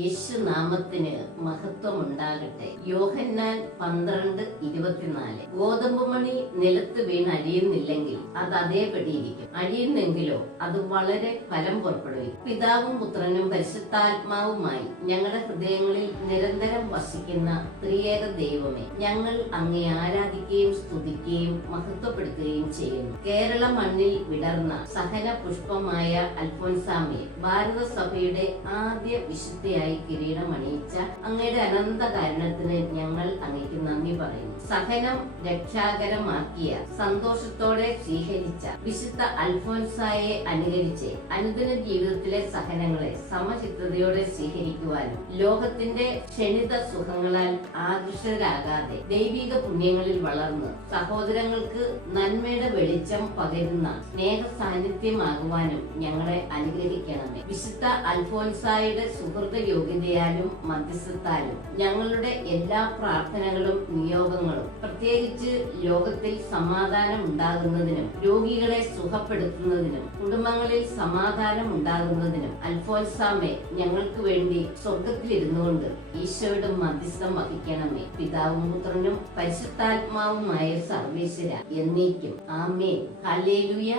യേശുനാമത്തിന് മഹത്വമുണ്ടാകട്ടെ. യോഹന്നാൻ 12:24. ഗോതമ്പ് മണി നിലത്ത് വീണ് അഴിയുന്നില്ലെങ്കിൽ അത് അതേപടി ഇരിക്കും, അഴിയുന്നെങ്കിലോ അത് വളരെ ഫലം പുറപ്പെടുവിക്കും. പിതാവും പുത്രനും പരിശുദ്ധാത്മാവുമായി ഞങ്ങളുടെ ഹൃദയങ്ങളിൽ നിരന്തരം വസിക്കുന്ന ത്രിയേക ദൈവമേ, ഞങ്ങൾ അങ്ങേ ആരാധിക്കുകയും സ്തുതിക്കുകയും മഹത്വപ്പെടുത്തുകയും ചെയ്യുന്നു. കേരള മണ്ണിൽ വിടർന്ന സഹന പുഷ്പമായ അൽഫോൻസാമയെ ഭാരതസഭയുടെ ആദ്യ വിശുദ്ധയായി കിരീടമണിയിച്ച അങ്ങയുടെ അനന്ത കാരുണ്യത്തിന് ഞങ്ങൾ അങ്ങേക്ക് നന്ദി പറയുന്നു. സഹനം രക്ഷാകരമാക്കിയ, സന്തോഷത്തോടെ സ്വീകരിച്ച വിശുദ്ധ അൽഫോൻസായെ അനുകരിച്ച് അനുദിന ജീവിതത്തിലെ സഹനങ്ങളെ സമചിത്തതയോടെ സ്വീകരിക്കുവാനും ലോകത്തിന്റെ ക്ഷണിത സുഖങ്ങളാൽ ആകർഷകരാകാതെ ദൈവിക പുണ്യങ്ങളിൽ വളർന്ന് സഹോദരങ്ങൾക്ക് നന്മയുടെ വെളിച്ചം പകരുന്ന സ്നേഹ സാന്നിധ്യമാകുവാനും ഞങ്ങളെ അനുഗ്രഹിക്കണമേ. വിശുദ്ധ അൽഫോൻസായുടെ സുഹൃത യോഗ്യതയാലും മധ്യസ്ഥത്താലും ഞങ്ങളുടെ എല്ലാ പ്രാർത്ഥനകളും നിയോഗങ്ങളും, പ്രത്യേകിച്ച് ലോകത്തിൽ സമാധാനം ഉണ്ടാകുന്നതിനും രോഗികളെ സുഖപ്പെടുത്തുന്നതിനും കുടുംബങ്ങളിൽ സമാധാനം ഉണ്ടാകുന്നതിനും അൽഫോൻസാമെ ഞങ്ങൾക്ക് വേണ്ടി സ്വർഗത്തിലിരുന്നുകൊണ്ട് ഈശോയുടെ മധ്യസ്ഥം വഹിക്കണമേ. പിതാവും പുത്രനും പരിശുദ്ധാത്മാവുമായ സർവേശ്വര എന്നേക്കും. ആമേൻ. ഹല്ലേലൂയ.